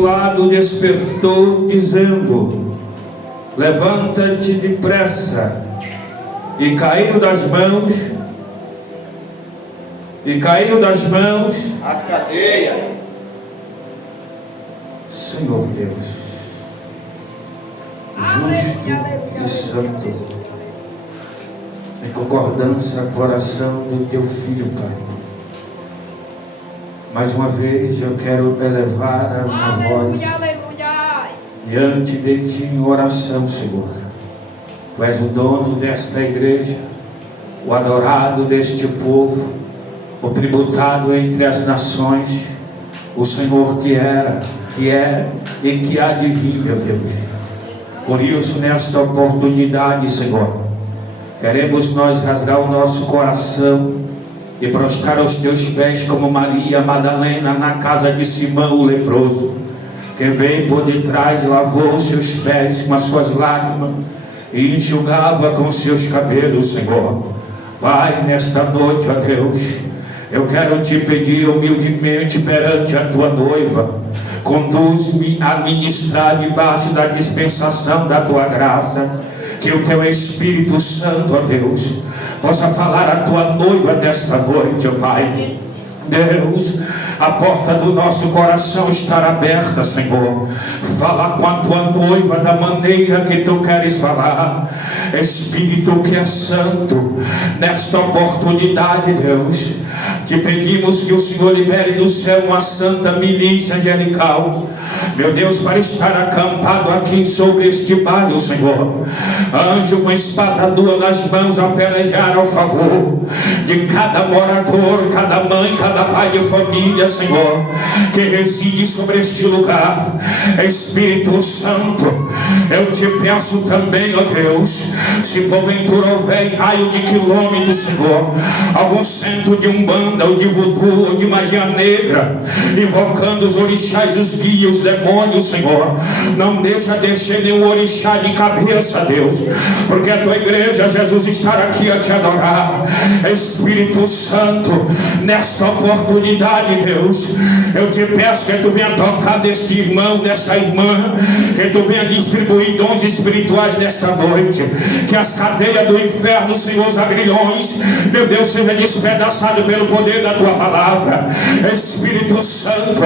discipulado despertou, dizendo: levanta-te depressa. E caíram das mãos as cadeias. Senhor Deus, justo e santo, em concordância com a oração do teu filho, Pai. Mais uma vez eu quero elevar a minha voz diante de ti em oração, Senhor. Tu és o dono desta igreja, o adorado deste povo, o tributado entre as nações, o Senhor que era, que é e que há de vir, meu Deus. Por isso, nesta oportunidade, Senhor, queremos nós rasgar o nosso coração e prostrar aos teus pés como Maria Madalena na casa de Simão o leproso, que veio por detrás, lavou os seus pés com as suas lágrimas e enxugava com os seus cabelos, Senhor. Pai, nesta noite, ó Deus, eu quero te pedir humildemente perante a tua noiva, conduz-me a ministrar debaixo da dispensação da tua graça, que o teu Espírito Santo, ó Deus, possa falar a tua noiva nesta noite, ó Pai. Deus, a porta do nosso coração está aberta, Senhor. Fala com a tua noiva da maneira que tu queres falar. Espírito que é santo, nesta oportunidade, Deus, te pedimos que o Senhor libere do céu uma santa milícia angelical, meu Deus, para estar acampado aqui sobre este bairro, Senhor. Anjo com espada nua nas mãos a pelejar ao favor de cada morador, cada mãe, cada pai de família, Senhor, que reside sobre este lugar. Espírito Santo, eu te peço também, ó Deus, se porventura houver em raio de quilômetros, Senhor, algum centro de umbanda, ou de voodoo, ou de magia negra, invocando os orixás, os guias, os demônios, Senhor, não deixa descer nenhum orixá de cabeça, Deus, porque a tua igreja, Jesus, está aqui a te adorar. Espírito Santo, nesta oportunidade, Deus, eu te peço que tu venha tocar deste irmão, desta irmã, que tu venha distribuir dons espirituais nesta noite, que as cadeias do inferno, Senhor, os agrilhões, meu Deus, seja despedaçado pelo poder da tua palavra. Espírito Santo,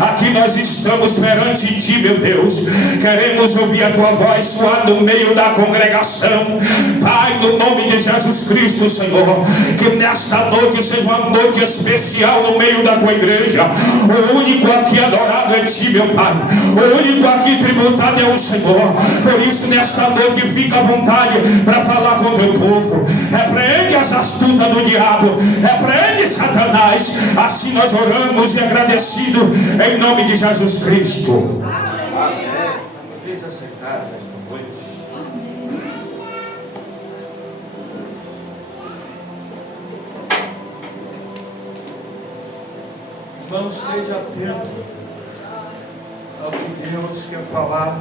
aqui nós estamos perante ti, meu Deus, queremos ouvir a tua voz soar no meio da congregação. Pai, no nome de Jesus Cristo, Senhor, que nesta noite seja uma noite especial no meio da tua igreja. O único aqui adorado é ti, meu Pai, o único aqui tributado é o Senhor. Por isso, nesta noite, fica à vontade para falar com o teu povo. Repreende as astutas do diabo, repreende Satanás. Assim nós oramos e agradecido em nome de Jesus Cristo. Amém. Vamos aceitar nesta noite. Irmão, esteja atento ao que Deus quer falar,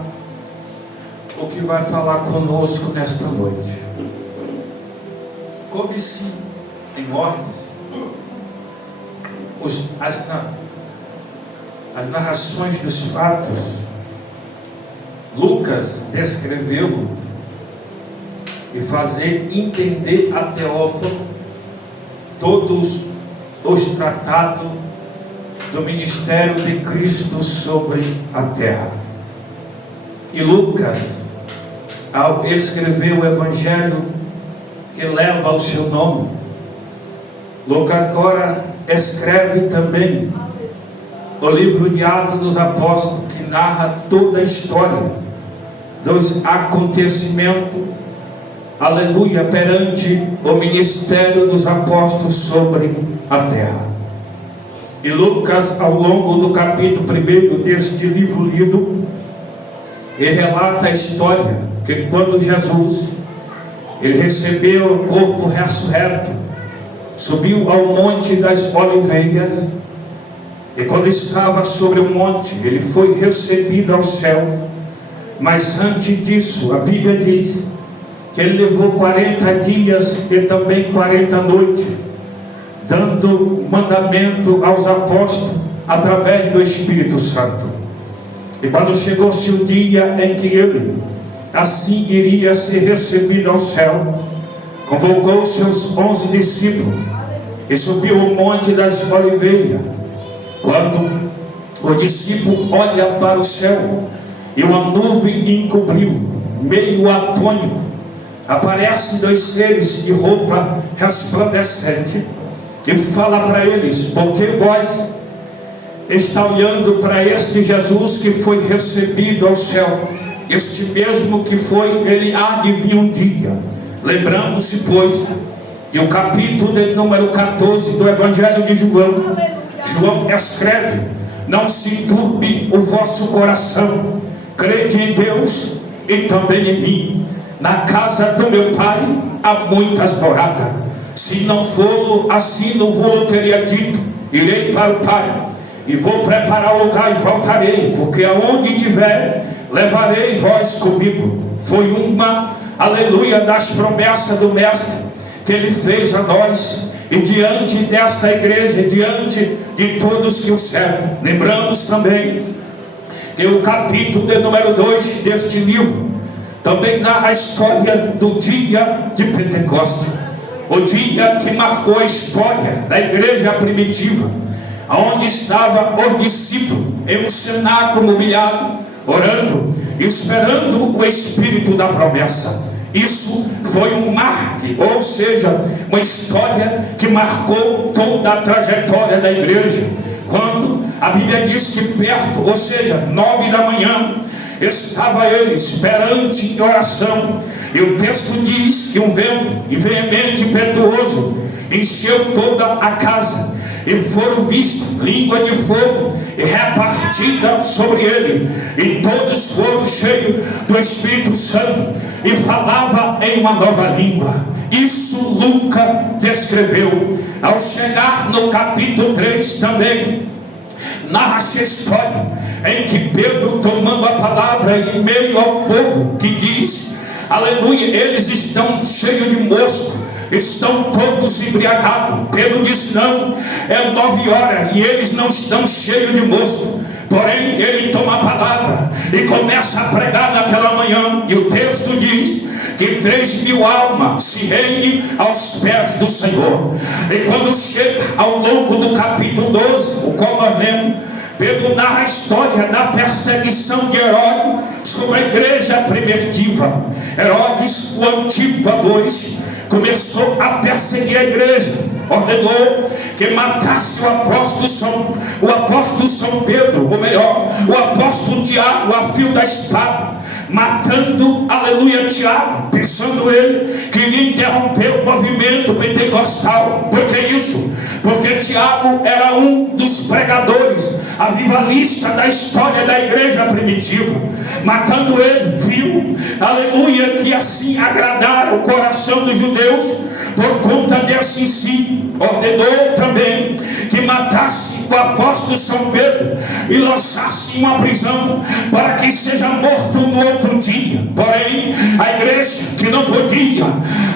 o que vai falar conosco nesta noite. Come-se em ordens as narrações dos fatos. Lucas descreveu e fazer entender a Teófilo todos os tratados do ministério de Cristo sobre a terra. E Lucas, ao escrever o evangelho que leva o seu nome, Lucas agora escreve também o livro de Atos dos Apóstolos, que narra toda a história dos acontecimentos, aleluia, perante o ministério dos apóstolos sobre a terra. E Lucas, ao longo do capítulo 1 deste livro lido, ele relata a história que quando Jesus ele recebeu o corpo ressurreto, subiu ao monte das oliveiras, e quando estava sobre o monte, ele foi recebido ao céu. Mas antes disso, a Bíblia diz que ele levou 40 dias e também 40 noites, dando mandamento aos apóstolos através do Espírito Santo. E quando chegou-se o dia em que ele assim iria ser recebido ao céu, convocou seus 11 discípulos e subiu o monte das Oliveiras. Quando o discípulo olha para o céu e uma nuvem encobriu, meio atônico, aparecem 2 seres de roupa resplandecente e fala para eles: porque vós está olhando para este Jesus que foi recebido ao céu, este mesmo que foi, ele há de vir um dia. Lembramos-se, pois, que o capítulo de número 14 do Evangelho de João, João escreve: não se turbe o vosso coração, crede em Deus e também em mim. Na casa do meu pai há muitas moradas, se não for assim, não vou teria dito: irei para o Pai e vou preparar o lugar e voltarei, porque aonde tiver, levarei vós comigo. Foi uma, aleluia, das promessas do Mestre que ele fez a nós, e diante desta igreja, diante de todos que o servem. Lembramos também que o capítulo de número 2 deste livro também narra a história do dia de Pentecostes, o dia que marcou a história da igreja primitiva, onde estavam os discípulos em um cenáculo mobiliado, orando, esperando o Espírito da promessa. Isso foi um marco, ou seja, uma história que marcou toda a trajetória da igreja. Quando a Bíblia diz que perto, ou seja, 9 da manhã, estava eles perante em oração, e o texto diz que um vento veemente e impetuoso encheu toda a casa, e foram vistas língua de fogo e repartida sobre ele, e todos foram cheios do Espírito Santo e falava em uma nova língua. Isso Lucas descreveu. Ao chegar no capítulo 3 também narra-se a história em que Pedro, tomando a palavra em meio ao povo, que diz, aleluia, eles estão cheios de mosto, estão todos embriagados. Pedro diz: não, é 9 horas e eles não estão cheios de mosto. Porém ele toma a palavra e começa a pregar naquela manhã, e o texto diz que 3.000 almas se rendem aos pés do Senhor. E quando chega ao longo do capítulo 12, o qual nós lemos, Pedro narra a história da perseguição de Herodes sobre a igreja primitiva. Herodes, o Antipas II, começou a perseguir a igreja, ordenou que matasse o apóstolo São Pedro, ou melhor, o apóstolo Tiago, a fio da espada, matando, aleluia, Tiago, pensando ele que iria interromper o movimento pentecostal. Por que isso? Porque Tiago era um dos pregadores avivalista da história da igreja primitiva. Matando ele, viu, aleluia, que assim agradar o coração dos judeus. Por conta desse ensino, ordenou também que matasse o apóstolo São Pedro e lançasse em uma prisão para que seja morto no outro dia. Porém, a igreja, que não podia,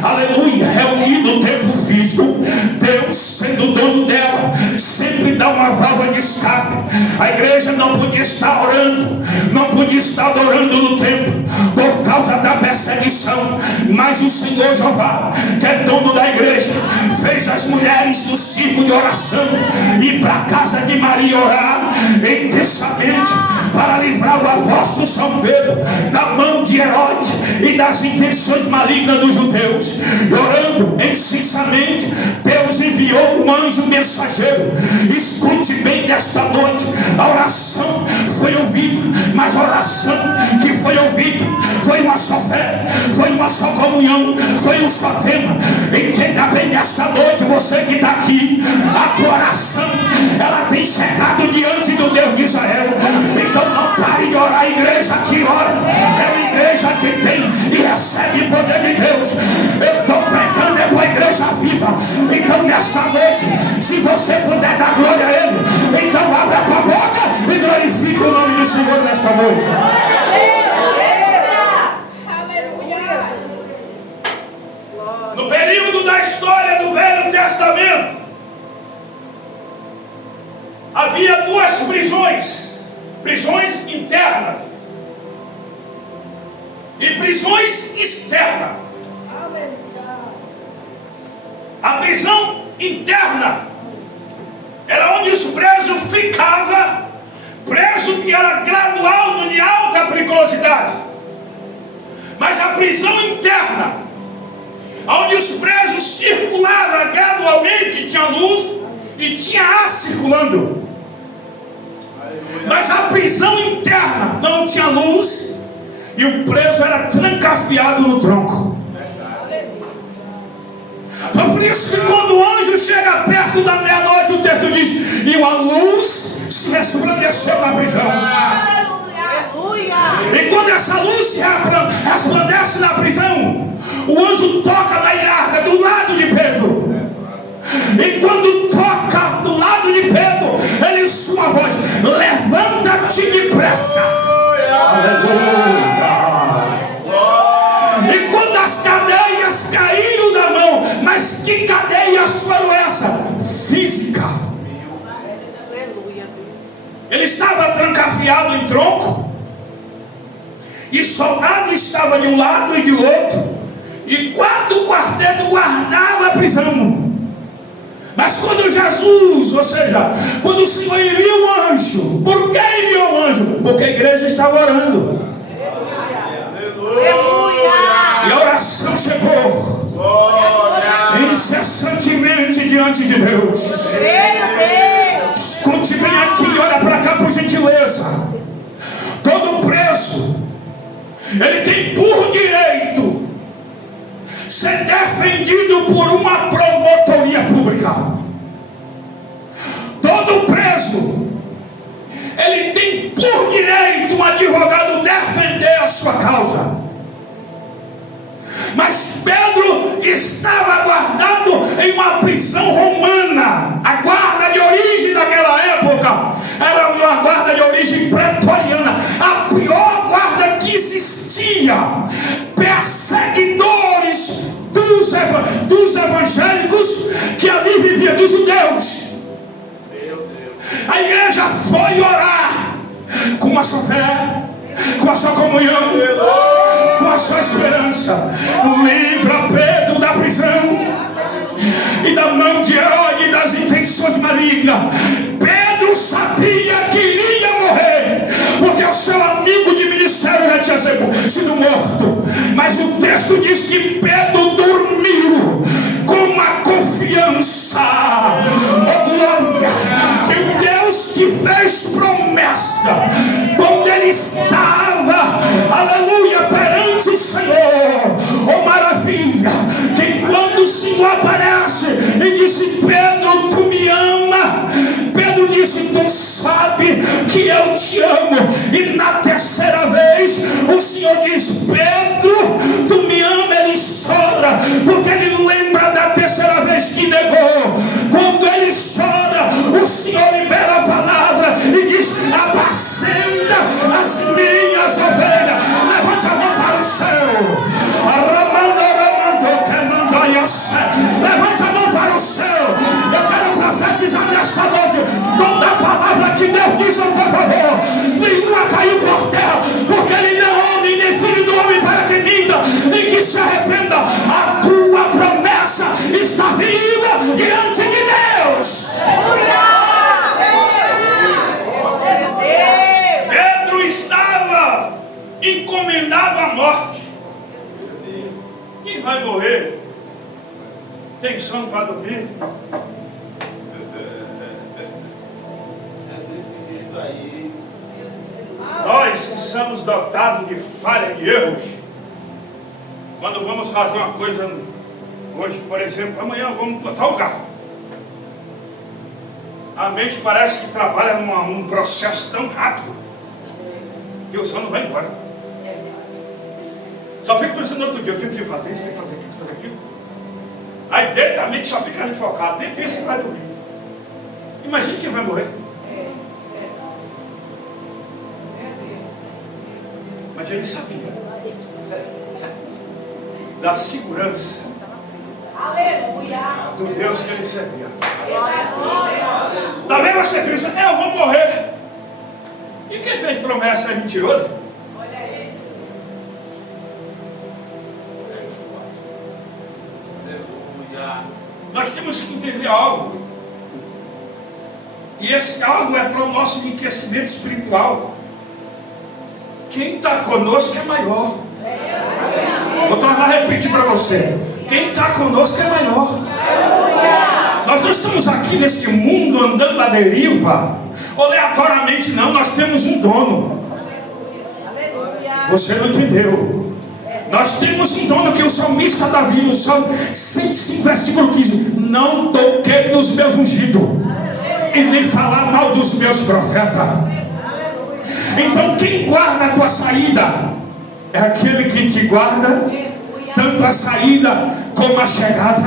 aleluia, reunir no tempo físico, Deus, sendo o dono dela, sempre dá uma válvula de escape. A igreja não podia estar orando, não podia estar adorando no templo por causa da perseguição, mas o Senhor Jeová, que é dono da igreja, fez as mulheres do círculo de oração ir para a casa de Maria orar intensamente para livrar o apóstolo São Pedro da mão de Herodes e das intenções malignas dos judeus. E orando intensamente, Deus enviou um anjo mensageiro. Escute bem nesta noite, a oração foi ouvida, mas a oração que foi ouvida foi uma só fé, foi uma só comunhão, foi um só tema. Entenda bem nesta noite, você que está aqui, a tua oração, ela tem chegado diante do Deus de Israel. Então não pare de orar. A igreja que ora é uma igreja que tem e recebe o poder de Deus. Eu estou pregando é para a igreja viva. Então nesta noite, se você puder dar glória a Ele, então abra a tua boca e glorifique o nome do Senhor nesta noite. No período da história do Velho Testamento, havia 2 prisões prisões internas e prisões externas. A prisão interna era onde os presos ficavam, preso que era graduado de alta periculosidade. Mas a prisão interna, onde os presos circulavam gradualmente, tinha luz e tinha ar circulando. Mas a prisão interna não tinha luz e o preso era trancafiado no tronco. Foi por isso que quando o anjo chega perto da meia-noite, o texto diz: e a luz se resplandeceu na prisão. E quando essa luz se resplandece na prisão, o anjo toca na ilharga do lado de Pedro. E quando toca do lado de Pedro, ele sua voz: levanta-te depressa. Aleluia. E quando as cadeias caíram da mão, mas que cadeias foram essas? Física. Ele estava trancafiado em tronco, e soldado estava de um lado e de outro, e quatro quartetos guardavam a prisão. Mas quando Jesus, ou seja, quando o Senhor envia o anjo, por que enviou o anjo? Porque a igreja estava orando. Aleluia. E a oração chegou incessantemente diante de Deus. Escute bem aqui, olha para cá por gentileza. Todo preso, ele tem por direito ser defendido por uma promotoria pública. Todo preso, ele tem por direito um advogado defender a sua causa. Mas Pedro estava guardado em uma prisão romana. A guarda de origem daquela época era uma guarda de origem pretoriana, a pior guarda que existia. Perseguidores dos evangélicos que ali viviam, dos judeus. A igreja foi orar com a sua fé, com a sua comunhão, com a sua esperança. Livra Pedro da prisão e da mão de Herodes e das intenções malignas. Pedro sabia que iria morrer, porque o seu amigo de ministério já tinha sido morto. Mas o texto diz que Pedro dormiu com uma confiança, oh glória, que o Deus que fez promessa, quando ele estava, aleluia, perante o Senhor, oh maravilha, que quando o Senhor aparece e disse: Pedro, tu me ama, Pedro disse: tu sabe que eu te amo. E na terceira vez o Senhor diz: Pedro, tu me ama. Ele chora, porque ele lembra da terceira vez que negou. Quando ele chora, o Senhor libera a palavra e diz: apacenta as minhas ovelhas. Levante a mão para o céu. Levante a mão para o céu. Eu quero profetizar nesta noite. Toda a palavra que Deus diz ao teu favor, nenhuma caiu por terra, porque ele não é homem, nem filho do homem para que minta e que se arrependa. A tua promessa está viva diante de Deus. Pedro estava encomendado à morte. Quem vai morrer tem sono para dormir. Nós que somos dotados de falha, de erros, quando vamos fazer uma coisa hoje, por exemplo, amanhã vamos botar o carro, a mente parece que trabalha num processo tão rápido que o sono vai embora. Só fica pensando no outro dia: eu tenho que fazer isso, tenho que fazer aquilo, fazer aquilo. Aí dentro a mente só fica ali focado, nem pensa em vai dormir. Imagine quem vai morrer. Mas ele sabia da segurança do Deus que ele servia. Talvez você pense: eu vou morrer. E quem fez promessa é mentiroso. Nós temos que entender algo. E esse algo é para o nosso enriquecimento espiritual. Quem está conosco é maior. Vou tornar a repetir para você. Quem está conosco é maior. Nós não estamos aqui neste mundo andando à deriva, aleatoriamente não. Nós temos um dono. Você não entendeu? Nós temos um dono, que o salmista Davi, no Salmo 105, versículo 15: não toquei nos meus ungidos, e nem falar mal dos meus profetas. Então quem guarda a tua saída é aquele que te guarda, tanto a saída como a chegada.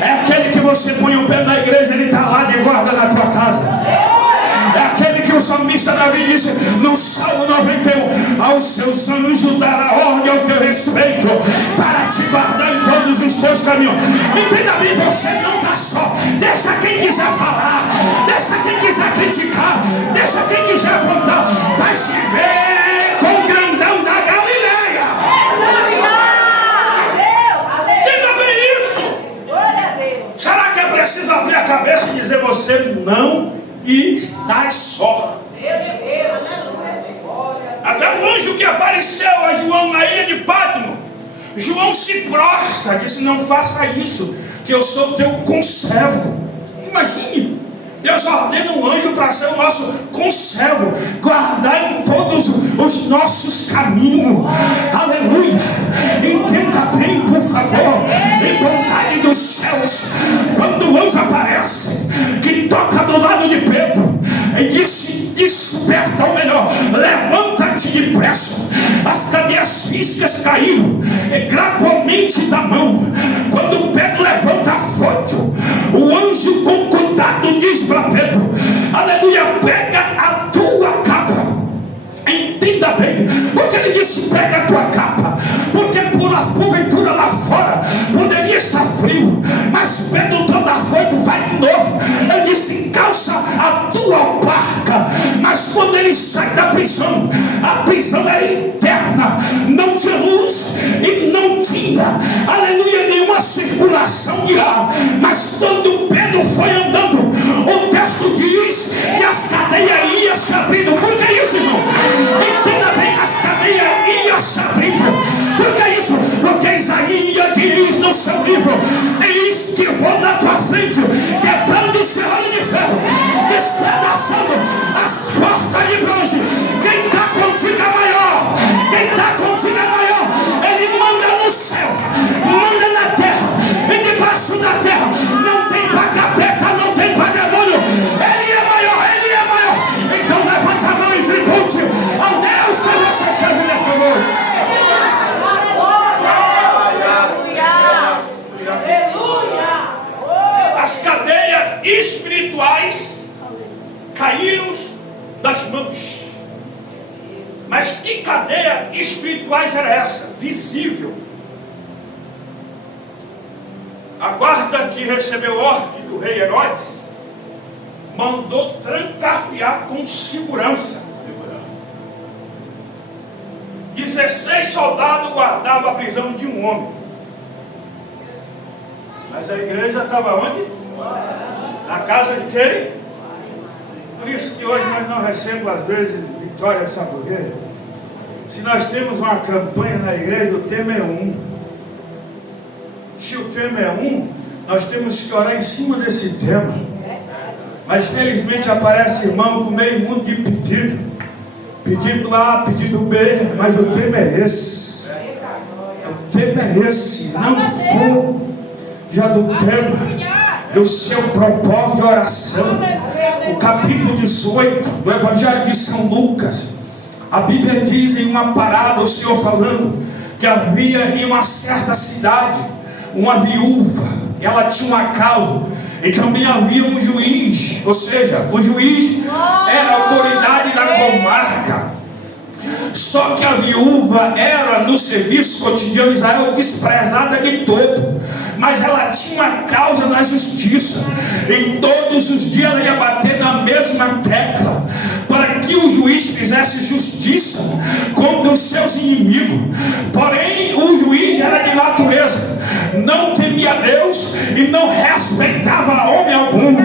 É aquele que você põe o pé na igreja, ele está lá de guarda na tua casa. É aquele que o salmista Davi disse no Salmo 91: aos seus anjos dará ordem ao teu respeito, para te guardar em todos os teus caminhos. Entenda bem, você não está só. Deixa quem quiser falar, deixa quem quiser criticar, deixa quem quiser apontar. Vai se ver com o grandão da Galileia. Entenda bem isso. Será que é preciso abrir a cabeça e dizer: você não estás só? Até o anjo que apareceu a João na ilha de Patmos, João se prostra, disse: não faça isso, que eu sou teu conservo. Imagine, Deus ordena um anjo para ser o nosso conservo, guardar em todos os nossos caminhos. Aleluia. Entenda bem, por favor, em bondade dos céus, quando o anjo aparece, que toca do lado de Pedro e disse: desperta, ou melhor, levanta-te depressa. As cadeias físicas caíram gradualmente da mão. Quando Pedro levanta a foto, o anjo com cuidado diz para Pedro: aleluia, pega a tua capa. Entenda bem, porque ele disse: pega a tua capa, porque porventura lá fora poderia estar frio, mas Pedro toda afoito vai de novo. Ele disse: calça a tua barca. Mas quando ele sai da prisão, a prisão era interna, não tinha luz e não tinha, aleluia, nenhuma circulação de ar. Mas quando Pedro foi andando, o texto diz que as cadeias iam se abrindo. Por que isso, irmão? Entenda bem, as cadeias iam se abrindo. Por que isso? Porque Isaías diz no seu livro: eis que vou na tua frente, quebrando os ferrolhos de ferro, despedaçando as portas de bronze. Quem está contigo é maior. Quem está contigo é maior. Ele manda no céu, manda na terra, e debaixo da terra não tem para capeta, não tem para demônio. Ele é maior, ele é maior. Então levante a mão e tribute ao Deus que você serve nesta noite. As cadeias espirituais caíram das mãos. Mas que cadeia espirituais era essa? Visível. A guarda que recebeu ordem do rei Herodes mandou trancafiar com segurança. 16 soldados guardavam a prisão de um homem. Mas a igreja estava onde? Na casa de quem? Por isso que hoje nós não recebemos às vezes vitória, sabe por quê? Se nós temos uma campanha na igreja, o tema é um. Se o tema é um, nós temos que orar em cima desse tema. Mas felizmente aparece irmão com meio mundo de pedido. Pedido A, pedido B, mas o tema é esse. O tema é esse. Não for já do tema do seu propósito de oração. O capítulo 18 do Evangelho de São Lucas, a Bíblia diz em uma parábola, o Senhor falando que havia em uma certa cidade uma viúva, que ela tinha uma causa, e também havia um juiz, ou seja, o juiz era a autoridade da comarca. Só que a viúva era, no serviço cotidiano de Israel, desprezada de todo, mas ela tinha uma causa na justiça, e todos os dias ela ia bater na mesma tecla, para que o juiz fizesse justiça contra os seus inimigos. Porém, o juiz era de natureza, não temia Deus e não respeitava homem algum,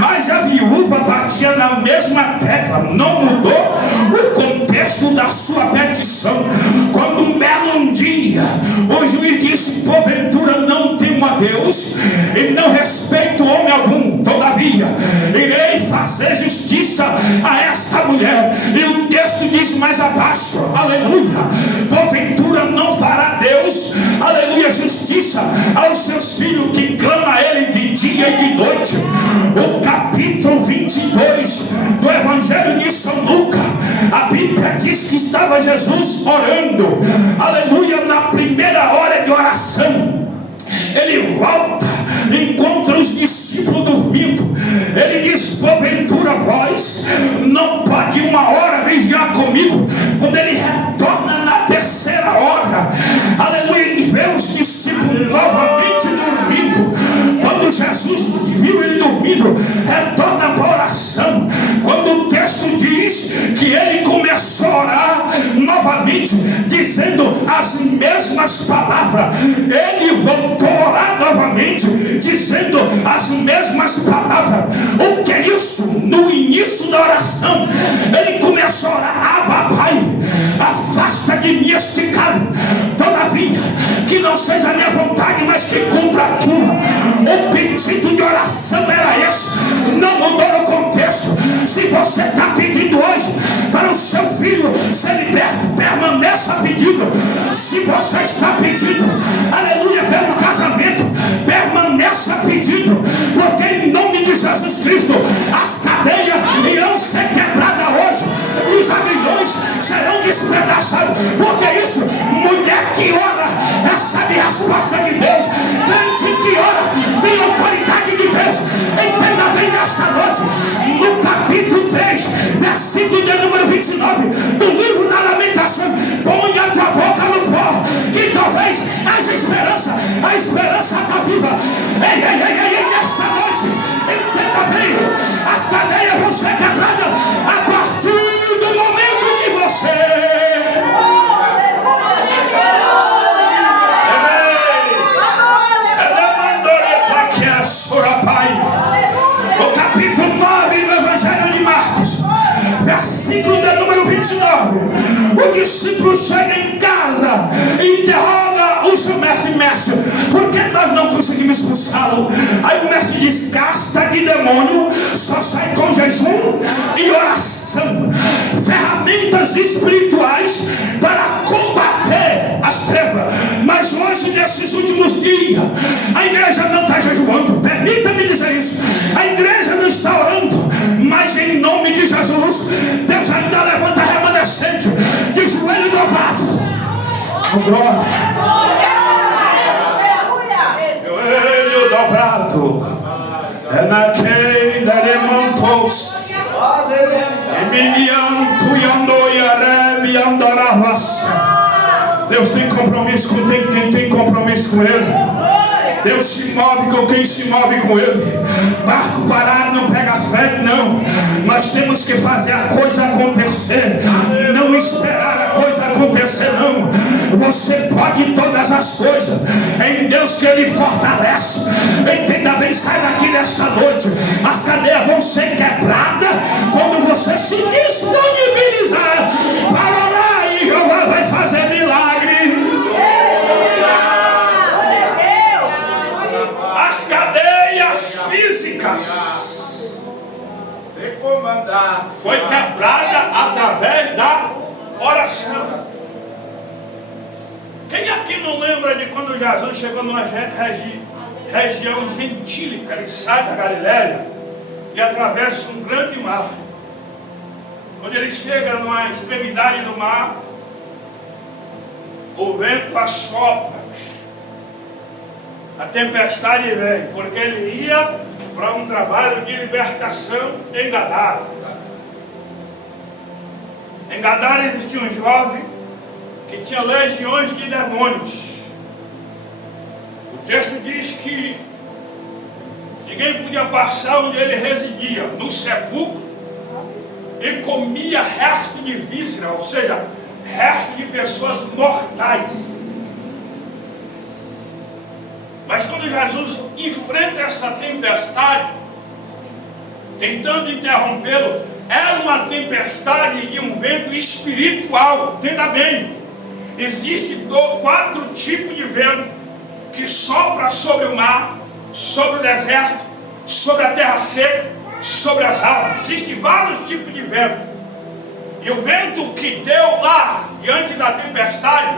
mas a viúva batia na mesma tecla, não mudou o contexto da sua petição. Quando um belo dia o juiz disse: porventura não temo a Deus e não respeito homem algum, todavia irei fazer justiça a esta mulher. E o texto diz mais abaixo, aleluia: porventura não fará Deus, aleluia, justiça aos seus filhos que clama a Ele de dia e de noite. O capítulo 22 do Evangelho de São Lucas, a Bíblia diz que estava Jesus orando, aleluia, na primeira hora de oração. Ele volta, encontra os discípulos dormindo. Ele diz: porventura vós não pode uma hora vigiar comigo? Quando ele retorna na terceira hora, aleluia, ele vê os discípulos novamente dormindo. Quando Jesus viu ele dormindo, retorna para a oração. Quando o texto diz que ele começou a orar novamente, dizendo as mesmas palavras, ele voltou a orar novamente, dizendo as mesmas palavras. O que é isso? No início da oração, ele começou a orar: Abba, Pai, afasta de mim este cálice, todavia que não seja a minha vontade, mas que cumpra a tua. O pedido de oração era esse, não mudou no contexto. Se você está pedindo hoje para o seu filho ser liberto, permaneça pedindo. Se você está pedindo, aleluia, pelo casamento, permaneça pedindo, porque em nome de Jesus Cristo as cadeias irão ser quebradas hoje, os aguilhões serão despedaçados. Porque isso, mulher que ora recebe resposta de Deus, crente que ora tem autoridade de Deus. Entenda bem nesta noite, no capítulo 3, versículo de número 29 do livro da Lamentação: põe a tua boca no pó, que talvez haja esperança. A esperança está viva. Ei, nesta noite, entenda bem, as cadeias vão ser quebradas a partir do momento que você o capítulo 9 do Evangelho de Marcos, versículo de número 29, o discípulo chega em casa e interroga o seu mestre: mestre, por que nós não conseguimos expulsá-lo? Aí o mestre diz: casta de demônio só sai com jejum e oração. Ferramentas espirituais para combater as trevas. Mas hoje, nesses últimos dias, a igreja não está jejuando. Permita-me dizer isso. A igreja não está orando, mas em nome de Jesus, Deus ainda levanta remanescente de joelho dobrado. Glória. Joelho dobrado. É naquele da levantou-se. Deus tem compromisso com quem tem compromisso com Ele. Deus se move com quem se move com Ele. Barco parado não pega fé, não. Nós temos que fazer a coisa acontecer, não esperar a coisa acontecer, não. Você pode todas as coisas em Deus que Ele fortalece. Entenda bem, sai daqui nesta noite. As cadeias vão ser quebradas quando você se disponibilizar para orar, e Jeová vai fazer milagre. As cadeias físicas foi quebrada através da oração. Quem aqui não lembra de quando Jesus chegou numa região gentílica? Ele sai da Galiléia e atravessa um grande mar. Quando ele chega numa extremidade do mar, o vento assopra, a tempestade vem, porque ele ia para um trabalho de libertação em Gadara. Em Gadara existia um jovem que tinha legiões de demônios. O texto diz que ninguém podia passar onde ele residia, no sepulcro, e comia resto de víscera, ou seja, resto de pessoas mortais. Mas quando Jesus enfrenta essa tempestade, tentando interrompê-lo, era uma tempestade de um vento espiritual. Entenda bem, existem 4 tipos de vento que sopra sobre o mar, sobre o deserto, sobre a terra seca, sobre as árvores. Existem vários tipos de vento. E o vento que deu lá, diante da tempestade,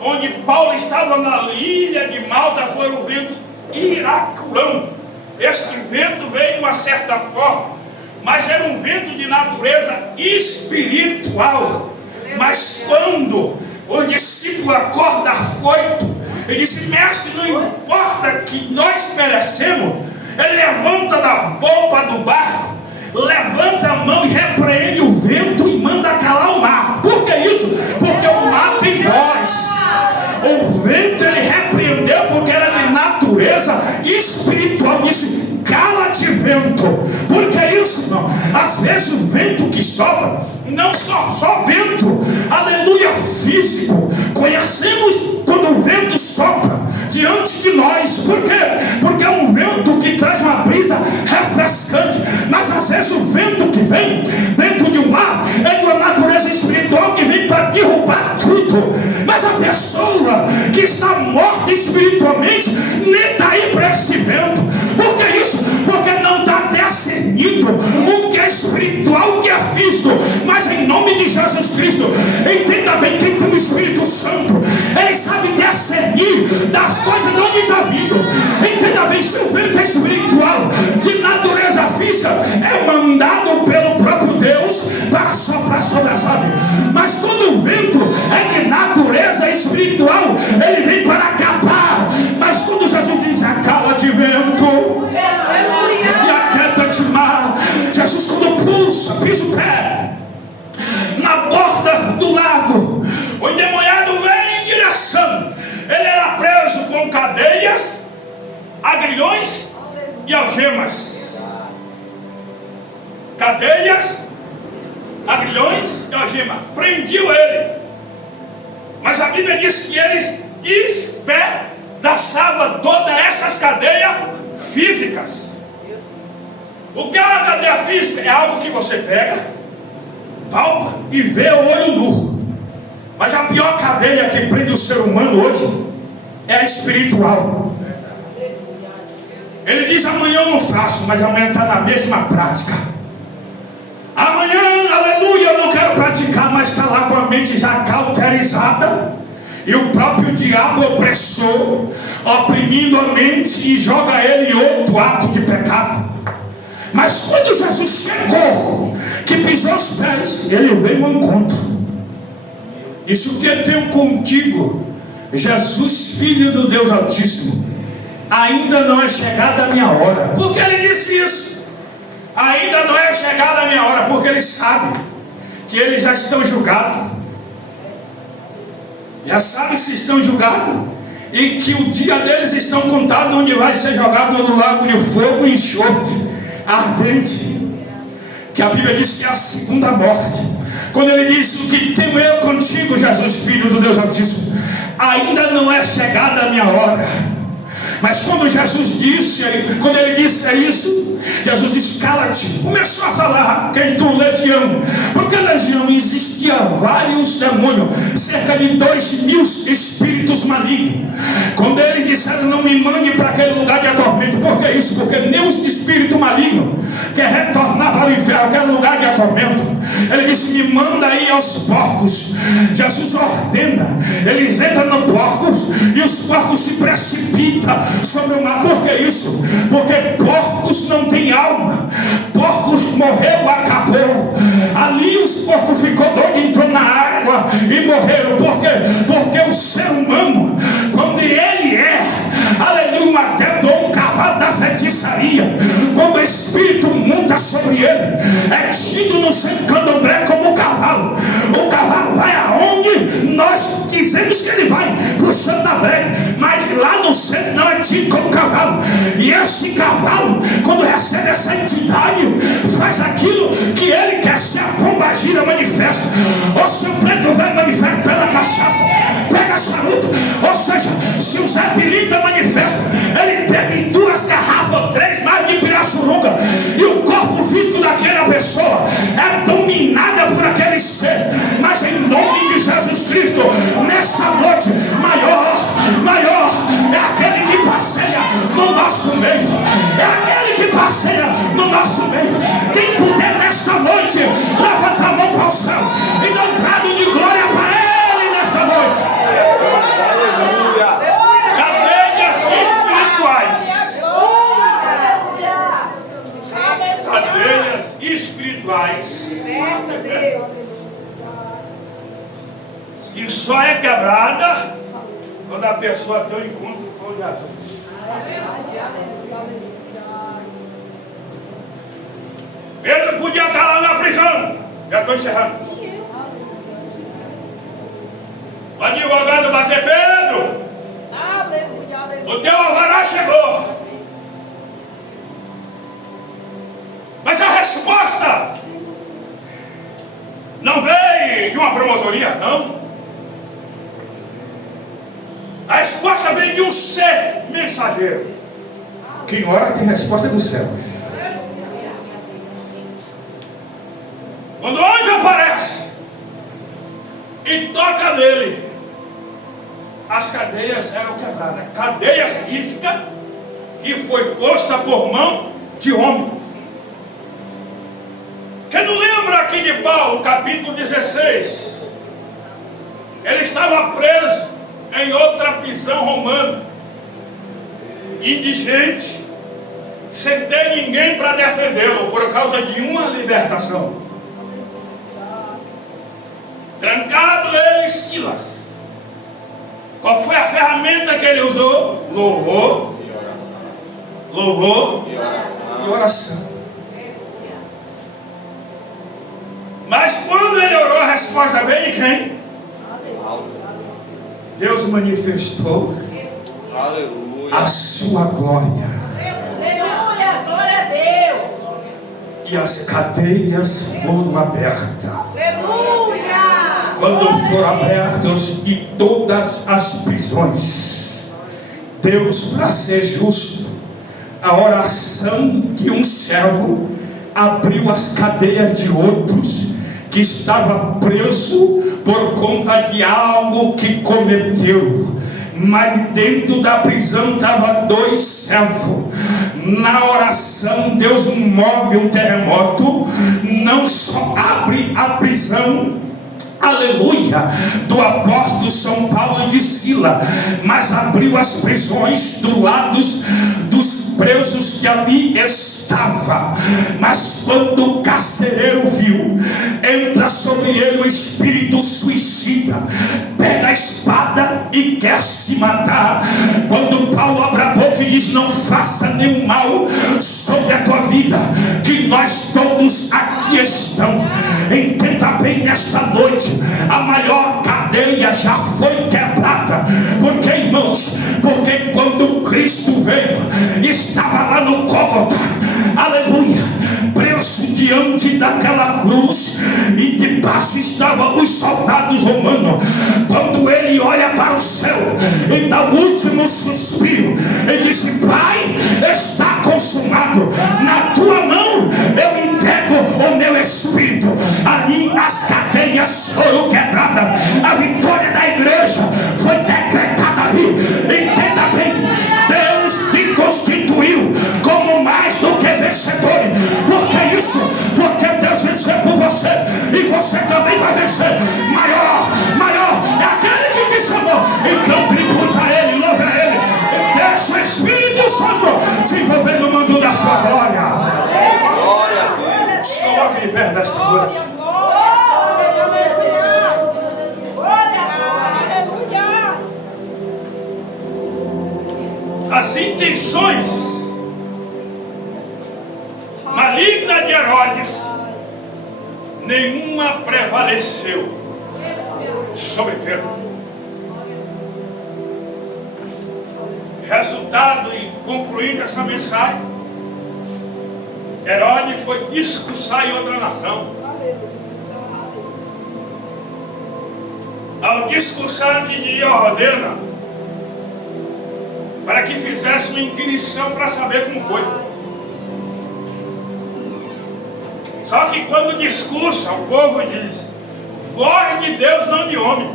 onde Paulo estava na ilha de Malta, foi o vento Iracurão. Este vento veio de uma certa forma, mas era um vento de natureza espiritual. Mas quando o discípulo acorda afoito, ele disse: mestre, não importa que nós perecemos. Ele levanta da polpa do barco, levanta a mão e repreende o vento e manda calar o mar. Por que isso? Porque o mar tem voz. O vento ele repreendeu porque era de natureza espiritual. Disse: cala-te, vento. Por que isso, irmão? Às vezes o vento que sopra, não só vento, aleluia, físico. Conhecemos quando o vento sopra diante de nós. Por quê? Porque é um vento que traz uma brisa refrescante. Mas às vezes o vento que vem dentro de um mar é de uma natureza espiritual que vem para derrubar tudo. Mas a pessoa que está morta espiritualmente nem está aí para esse vento. Por que isso? Porque não está discernindo o que é espiritual, o que é físico. Mas em nome de Jesus Cristo, entenda bem, quem tem o Espírito Santo, ele sabe discernir das coisas de onde está vindo. Entenda bem, se o vento é espiritual, de natureza física, é mandado pelo próprio Deus para soprar sobre as aves. Mas quando o vento é de natureza espiritual, ele vem para acabar. Mas quando Jesus diz: acala-te, vento, e aquieta-te, mar. Jesus, quando pisa o pé na borda do lago, o endemoniado vem em direção. Ele era preso com cadeias, agrilhões e algemas. Cadeias, agrilhões e algema. Prendiam ele. Mas a Bíblia diz que eles despedaçavam todas essas cadeias físicas. O que é uma cadeia física? É algo que você pega, palpa e vê o olho nu. Mas a pior cadeia que prende o ser humano hoje é a espiritual. Ele diz: amanhã eu não faço, mas amanhã está na mesma prática. Amanhã, aleluia, eu não quero praticar, mas está lá com a mente já cauterizada. E o próprio diabo opressor, oprimindo a mente e joga ele em outro ato de pecado. Mas quando Jesus chegou, que pisou os pés, ele veio ao encontro. Isso que eu tenho contigo, Jesus, Filho do Deus Altíssimo, ainda não é chegada a minha hora. Por que ele disse isso? Ainda não é chegada a minha hora, porque ele sabe que eles já estão julgados. Já sabe se estão julgados e que o dia deles estão contados, onde vai ser jogado no lago de fogo e enxofre ardente, que a Bíblia diz que é a segunda morte. Quando ele diz: o que tenho eu contigo, Jesus, Filho do Deus Altíssimo, ainda não é chegada a minha hora. Mas quando Jesus disse, quando ele disse isso, Jesus disse: cala-te. Começou a falar: quem tu, legião? Porque legião existia vários demônios, cerca de 2.000 espíritos malignos. Quando eles disseram: não me mande para aquele lugar de atormento. Por que isso? Porque nem os espíritos malignos quer retornar para o inferno, aquele lugar de atormento. Ele disse: me manda aí aos porcos. Jesus ordena, eles entram nos porcos e os porcos se precipitam sobre o mar. Por que isso? Porque porcos não têm alma. Porcos morreu, acabou. Ali os porcos ficou doido, entrou na água e morreram. Por quê? Porque o ser humano, quando ele aleluia, um cavalo da fé feitiçaria, quando o Espírito muda sobre ele, é tido no seu candomblé como o cavalo. O cavalo vai aonde nós quisemos que ele vai, puxando a breca, mas lá no centro não é tido como cavalo. E esse cavalo, quando recebe essa entidade, faz aquilo que ele quer. Se a pombagira manifesta, ou se o preto velho manifesta pela cachaça, pega a charuto. Ou seja, se o Zé Pilintra manifesta, ele pega em 2 garrafas ou 3 mais de pirassununga, e o corpo físico daquela pessoa é dominada por aquele ser. Mas em nome de Jesus Cristo, nesta noite, maior é aquele que passeia no nosso meio, é aquele que passeia no nosso meio. Quem puder nesta noite, levanta a mão para o céu e dá um brado de glória para ele nesta noite. Aleluia. Cadeias espirituais. Cadeias espirituais que só é quebrada quando a pessoa tem um encontro com Jesus. Pedro podia estar lá na prisão. Já estou encerrando. O advogado bater: Pedro, o teu alvará chegou. Mas a resposta não veio de uma promotoria, não. A resposta vem de um ser mensageiro. Quem ora tem resposta do céu. Quando o anjo aparece e toca nele, as cadeias eram quebradas. Cadeia física que foi posta por mão de homem. Quem não lembra aqui de Paulo, capítulo 16? Ele estava preso em outra prisão romana, indigente, sem ter ninguém para defendê-lo por causa de uma libertação. Trancado ele e Silas. Qual foi a ferramenta que ele usou? Louvor e oração. Mas quando ele orou, a resposta veio de quem? Deus manifestou a sua glória. Aleluia, glória a Deus. E as cadeias foram abertas. Aleluia. Quando foram abertas e todas as prisões, Deus, para ser justo, a oração de um servo abriu as cadeias de outros que estava preso por conta de algo que cometeu. Mas dentro da prisão estavam 2 servos. Na oração Deus move um terremoto, não só abre a prisão, aleluia, do apóstolo São Paulo e de Sila, mas abriu as prisões do lado dos presos que ali estavam. Mas quando o carcereiro viu, entra sobre ele o espírito suicida, pega a espada e quer se matar. Quando Paulo abre a boca e diz: não faça nenhum mal sobre a tua vida, que nós todos aqui estamos. Entenda bem nesta noite, a maior cadeia já foi quebrada. Porque, irmãos, porque quando Cristo veio, estava lá no Gólgota, aleluia, preso diante daquela cruz, e debaixo estavam os soldados romanos. Quando ele olha para o céu e dá o último suspiro, ele disse: Pai, está consumado, na tua mão eu entrego o meu espírito. Ali as cadeias foram quebradas, a vitória da igreja foi decretada ali. Entenda bem, Deus te constituiu como mais do que vencedor. Por que isso? Porque Deus venceu por você, e você também vai vencer. Maior é aquele que te chamou. Então tribute a Ele, louve a Ele, e deixa o Espírito Santo te envolver no mundo da sua glória. Glória a Deus. Se coloque de pé nesta noite. As intenções maligna de Herodes, nenhuma prevaleceu sobre Pedro. Resultado, e concluindo essa mensagem, Herodes foi discursar em outra nação. Ao discursar antes de ir a ordena, para que fizesse uma inquisição para saber como foi. Só que quando discursa, o povo diz: glória de Deus, não de homem.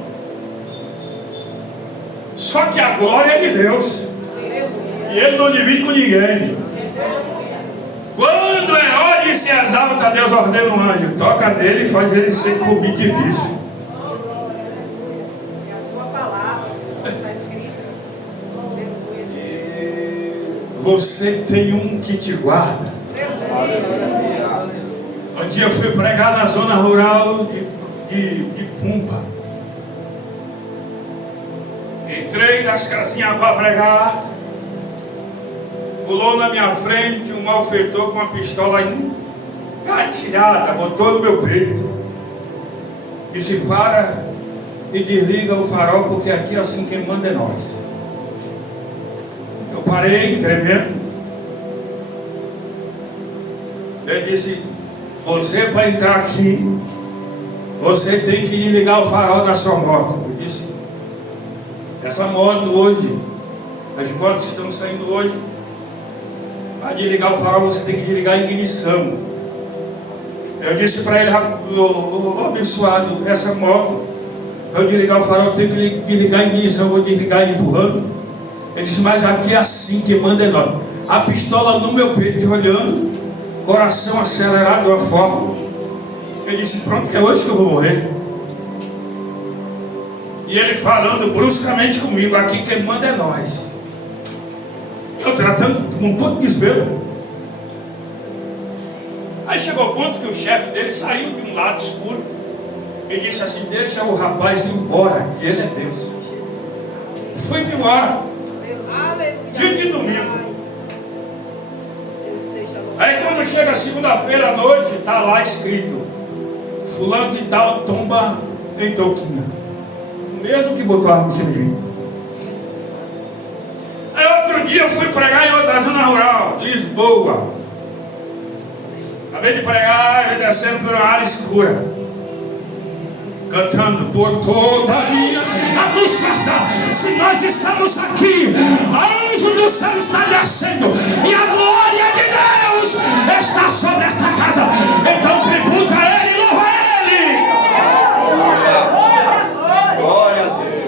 Só que a glória é de Deus, e ele não divide com ninguém. Quando Herodes se exalta, Deus ordena um anjo, toca nele e faz ele ser comido de bicho. Você tem um que te guarda. Um dia eu fui pregar na zona rural de Pumba. Entrei nas casinhas para pregar. Pulou na minha frente um malfeitor com uma pistola engatilhada, botou no meu peito. Disse: para e desliga o farol, porque aqui assim quem manda é nós. Eu parei, tremendo. Ele disse: você para entrar aqui, você tem que ligar o farol da sua moto. Eu disse: essa moto hoje, as motos estão saindo hoje, para desligar o farol você tem que desligar a ignição. Eu disse para ele: abençoado, essa moto, para eu desligar o farol eu tenho que desligar a ignição, vou desligar empurrando. Ele disse: mas aqui é assim, que manda é nós. A pistola no meu peito, olhando, coração acelerado de uma forma. Eu disse: pronto, que é hoje que eu vou morrer. E ele falando bruscamente comigo: aqui quem manda é nós. Eu tratando com todo desespero. Aí chegou o ponto que o chefe dele saiu de um lado escuro e disse assim: deixa o rapaz ir embora, que ele é Deus. Fui-me embora. Dia de domingo. Aí quando chega segunda-feira à noite, está lá escrito: fulano de tal tomba em Toquinha. O mesmo que botou a arma em cima de mim. Aí outro dia eu fui pregar em outra zona rural, Lisboa. Acabei de pregar e descendo por uma área escura, cantando: por toda a minha. A música está: se nós estamos aqui, a anjo do céu está descendo e a glória de Deus está sobre esta casa. Então tribute a Ele, louva a Ele. Glória a Deus.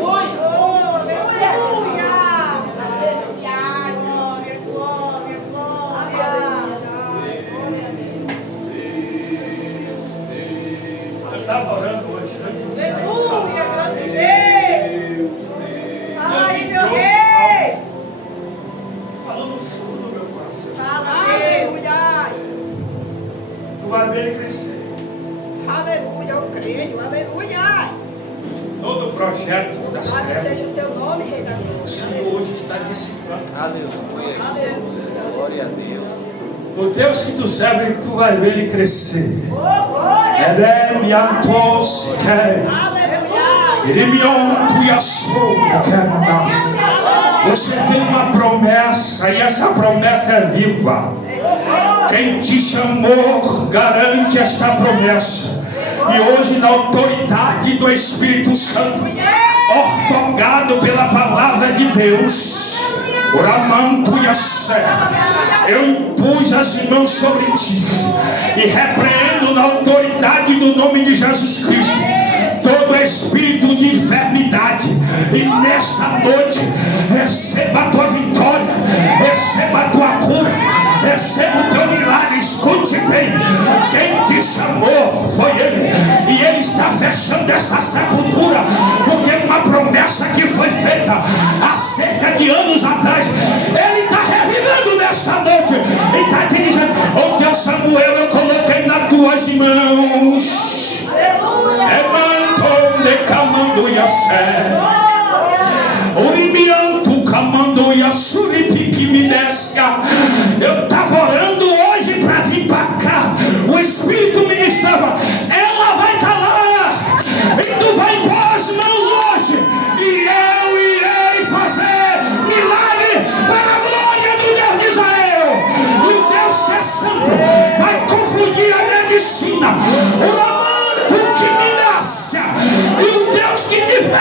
Eu estava orando hoje, antes de sair. Ai, meu rei! Falou no fundo do meu coração. Aleluia! Tu vai ver ele crescer. Aleluia, eu creio, aleluia! Todo o projeto das Louvado trevas, seja o teu nome, Rei da o Glória. Senhor hoje está dissipando. Aleluia. Aleluia. Glória a Deus. O Deus que tu serve, tu vai ver ele crescer. Oh, glória! Ele me antos quer. Aleluia! Ele me onto e assombra quer nascer. Você tem uma promessa e essa promessa é viva. Quem te chamou garante esta promessa. E hoje, na autoridade do Espírito Santo, ortogado pela palavra de Deus, Oramanto e a serra, eu impus as mãos sobre ti e repreendo na autoridade do nome de Jesus Cristo todo espírito de enfermidade. E nesta noite receba a tua vitória, receba a tua cura, receba o teu milagre. Escute bem: quem te chamou foi Ele, e Ele está fechando essa sepultura, porque uma promessa que foi feita há cerca de anos atrás, Ele está revelando nesta noite e está te dizendo: o teu Samuel eu coloquei nas tuas mãos. Emantou de camando e a sé, Urimianto camandoia suripique me desca. Eu estava orando hoje para vir para cá.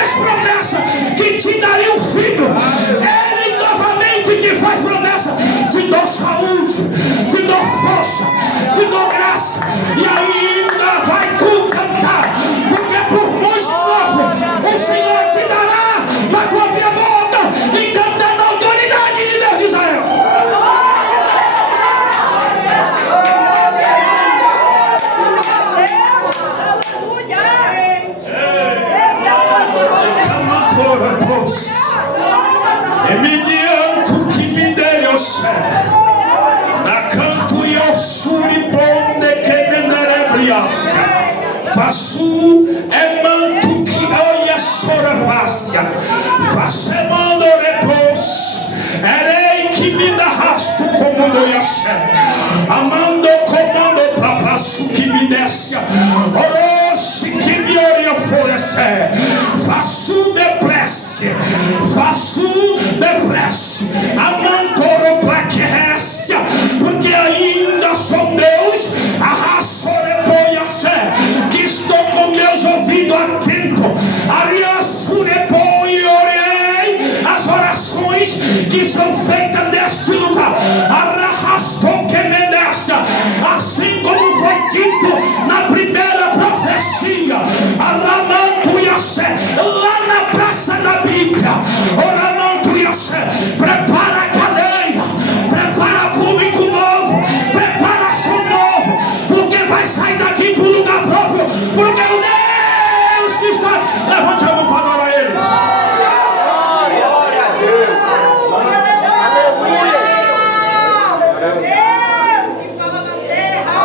fez promessa que te daria um filho. Ele novamente te faz promessa: te dou saúde, te dou força, te dou graça, e ainda vai tu cantar, porque por muito novo o Senhor te dará na tua vida boca e cantar na autoridade de Deus de Israel. E me dianto que me dei ao céu, na canto e ao suriponde que me nerebriasse, faço é manto que olha sora fácia, faço é mando repouso, erei que me dá rasto como doi a céu, amando comando papasso que me desce, oroche que me olha florescer, faço depresse, amantoro para que reste, porque ainda sou Deus, arraso repoia-se, que estou com meus ouvidos atentos, ariaço repoi e orei as orações que são feitas neste lugar, arrastou que me desce, assim como foi dito na primeira profecia, aramantuia-se, lá na praça da Bíblia, oramantuia-se, prepara a cadeia, prepara público novo, preparação novo, porque vai sair daqui para o lugar próprio, porque o Deus que está, levante a mão para adorar Ele. Glória a Deus. Deus que fala na terra.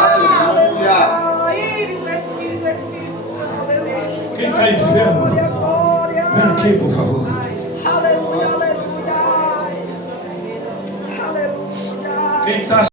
Espírito Santo. Quem está enfermo, vem aqui, por favor. Aleluia, aleluia. Aleluia. Quem está